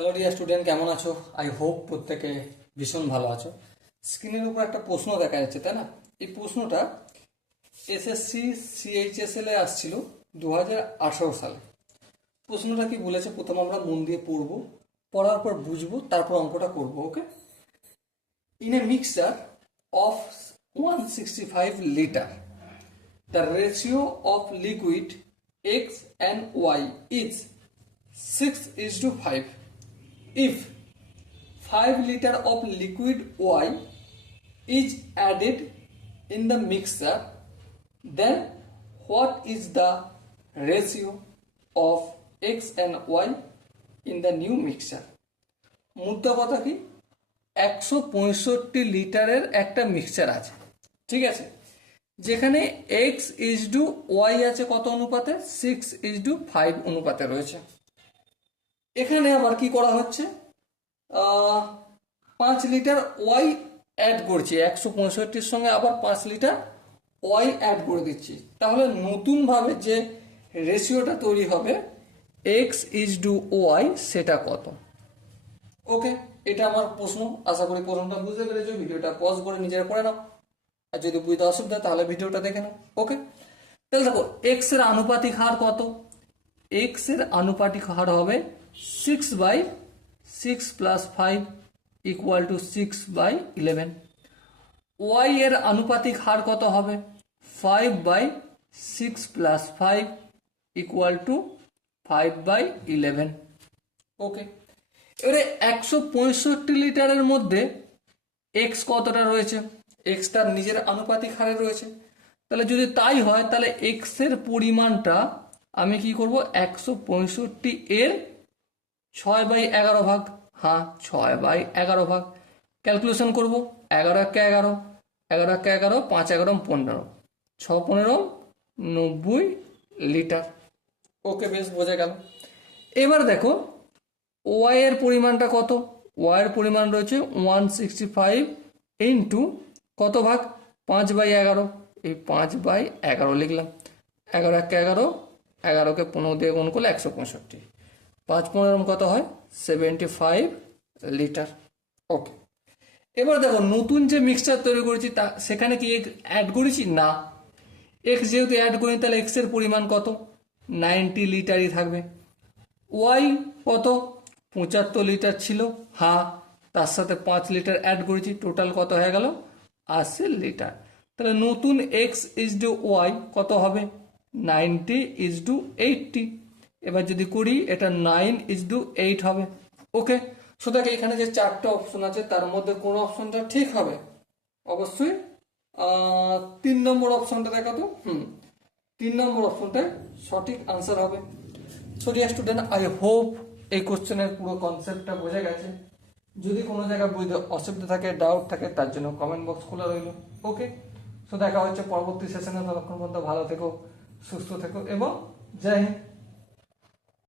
Hello dear student, কেমন আছো? I hope প্রত্যেকে ভীষণ ভালো আছো। স্ক্রিনের উপর একটা প্রশ্ন দেখা যাচ্ছে, তাই না? এই প্রশ্নটা এসএসসি সিএইচএসএল এ আসছিল 2018 সালে। প্রশ্নটা কি বলেছে প্রথম আমরা মন দিয়ে পড়বো, পড়ার পর বুঝবো, তারপর অঙ্কটা করবো। Okay? In a mixture of 165 litre, the ratio of liquid X and Y is 6:5. If 5 liter of liquid Y is added in the mixture, then what is the ratio of X and Y in the new mixture? মুদ্রা কথা কি, 165 লিটারের একটা mixture আছে, ঠিক আছে, যেখানে x is two Y আছে কত অনুপাতে? 6:5 অনুপাতে রয়েছে। এখানে আবার কি করা হচ্ছে, 5 লিটার ওয়াই অ্যাড করছি, 165-র সঙ্গে আবার 5 লিটার ওয়াই অ্যাড করে দিচ্ছি। তাহলে নতুনভাবে যে রেশিওটা তৈরি হবে এক্স ইজ টু ওয়াই, সেটা কত? ওকে, এটা আমার প্রশ্ন। আশা করি প্রশ্নটা বুঝতে পেরেছো। ভিডিওটা পজ করে নিজেরা করে নাও, আর যদি বুঝতে অসুবিধা তাহলে ভিডিওটা দেখে নাও। ওকে, তাহলে দেখো এক্স এর আনুপাতিক হার কত? এক্স এর আনুপাতিক হার হবে 6/6 প্লাস 5 ইকুয়াল টু 6/11। ওয়াই এর আনুপাতিক হার কত হবে? 5/6 প্লাস 5 ইকুয়াল টু 5/11। ওকে, এবারে 165 লিটারের মধ্যে এক্স কতটা রয়েছে? এক্সটার নিজের আনুপাতিক হারে রয়েছে। তাহলে যদি তাই হয়, তাহলে এক্স এর পরিমাণটা আমি কি করব, 165 এর 6/11 ভাগ। হ্যাঁ, 6/11 ভাগ। ক্যালকুলেশন করব, 11 × 11, 11 × 11, 5 × 11 15, 6 15 90 লিটার। ওকে, বেশ বোঝা গেল। এবার দেখো ওয়াই এর পরিমাণটা কত? ওয়াই এর পরিমাণ রয়েছে 165 ইন্টু কত ভাগ? 5/11। এই 5/11 লিখলাম। 11 × 11, 11কে 15 দিয়ে গুণ করলে 165। 5 15 কত হয়? 75 লিটার। ওকে, এবার দেখো নতুন যে মিক্সচার তৈরি করেছি তা সেখানে কি এক্স অ্যাড করেছি? না, এক্স যেহেতু অ্যাড করি, তাহলে এক্স এর পরিমাণ কত? 90 লিটারই থাকবে। ওয়াই কত? 75 লিটার ছিল। হ্যাঁ, তার সাথে 5 লিটার অ্যাড করেছি, টোটাল কত হয়ে গেল? 80 লিটার। তাহলে নতুন এক্স ইজ টু ওয়াই কত হবে? 90:80। এবার যদি করি, এটা 9:8 হবে। ওকে, সুতরাং এখানে যে 4টে অপশন আছে তার মধ্যে কোন অপশনটা ঠিক হবে? অবশ্যই 3 নম্বর অপশনটা দেখাতো। 3 নম্বর অপশনটা সঠিক আনসার হবে। So dear student, I hope এই কোশ্চেনের পুরো কনসেপ্টটা বোঝা গেছে। যদি কোনো জায়গায় বুঝতে অসুবিধা থাকে, ডাউট থাকে, তার জন্য কমেন্ট বক্স খোলা রইল। ওকে, সো দেখা হচ্ছে পরবর্তী সেশনে। ততক্ষণ পর্যন্ত ভালো থেকো, সুস্থ থেকো এবং জয় হিন্দ।